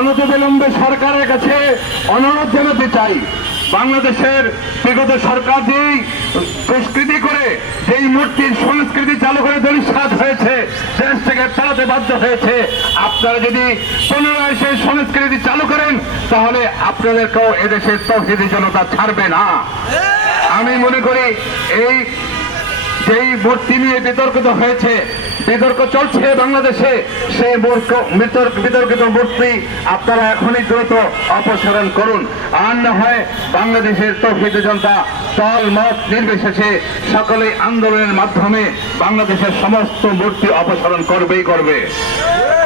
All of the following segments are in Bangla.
অনতিবিলম্বে সরকারের কাছে অনুরোধ জানাতে চাই, বাংলাদেশের বিগত সরকার যেই দুষ্কৃতি করে যেই মূর্তির সংস্কৃতি চালু করে দলিত হয়েছে, দেশ থেকে চালাতে বাধ্য হয়েছে, আপনারা যদি পুনরায় সেই সংস্কৃতি চালু করেন তাহলে আপনাদেরকেও এদেশের তৌহিদি জনতা ছাড়বে না। আমি মনে করি এই যেই মূর্তি নিয়ে বিতর্কিত হয়েছে, বিতর্ক চলছে বাংলাদেশে, সেই বিতর্কিত মূর্তি আপনারা এখনই দ্রুত অপসারণ করুন। আর না হয় বাংলাদেশের তৌহিদি জনতা দল মত নির্বিশেষে সকলেই আন্দোলনের মাধ্যমে বাংলাদেশের সমস্ত মূর্তি অপসারণ করবেই করবে।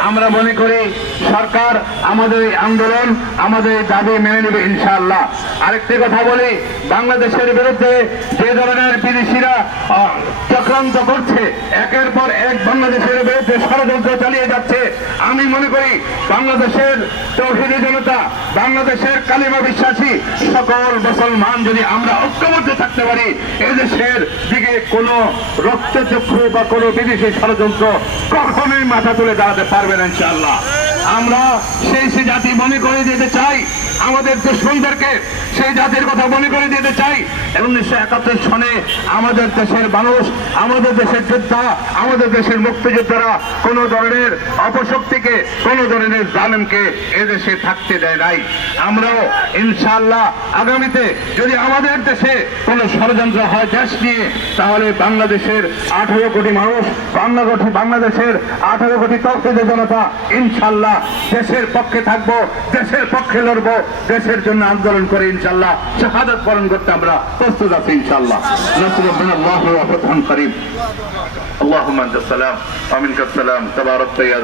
আমরা মনে করি সরকার আমাদের এই আন্দোলন, আমাদের দাবি মেনে নেবে ইনশাআল্লাহ। আরেকটি কথা বলি, বাংলাদেশের বিরুদ্ধে যে ধরনের বিদেশিরা চক্রান্ত করছে, একের পর এক বাংলাদেশের বিরুদ্ধে ষড়যন্ত্র চালিয়ে যাচ্ছে, আমি মনে করি বাংলাদেশের তৌহিদি জনতা, বাংলাদেশের কালিমা বিশ্বাসী সকল মুসলমান যদি আমরা ঐক্যবদ্ধ থাকতে পারি, এদেশের দিকে কোনো রক্তচক্ষু বা কোনো বিদেশি ষড়যন্ত্র কখনোই মাথা তুলে দাঁড়াতে পারবে না ইনশাআল্লাহ। আমরা সেই জাতি মনে করে দিতে চাই, আমাদের দুশ্মনদেরকে সেই জাতির কথা মনে করে দিতে চাই। 1971 সনে আমাদের দেশের মানুষ, আমাদের দেশের যোদ্ধা, আমাদের দেশের মুক্তিযোদ্ধারা কোন ধরনের অপশক্তিকে, কোন ধরনের জালেমকে এদেশে থাকতে দেয় নাই। আমরাও ইনশাআল্লাহ আগামীতে যদি আমাদের দেশে কোন ষড়যন্ত্র হয় দেশ নিয়ে, তাহলে বাংলাদেশের 18 কোটি মানুষ, বাংলাদেশের 18 কোটি তৌহিদি জনতা ইনশাআল্লাহ দেশের পক্ষে থাকবো, দেশের পক্ষে লড়বো, দেশের জন্য আন্দোলন করে ইনশাআল্লাহ শাহাদাত বরণ করতে আমরা প্রস্তুত আছি ইনশাআল্লাহ। নাসরুল্লাহ ওয়া ফাতহুন করিম। আল্লাহুম্মা আনতাস সালাম ওয়া মিনকাস সালাম তাবারাকতা ইয়া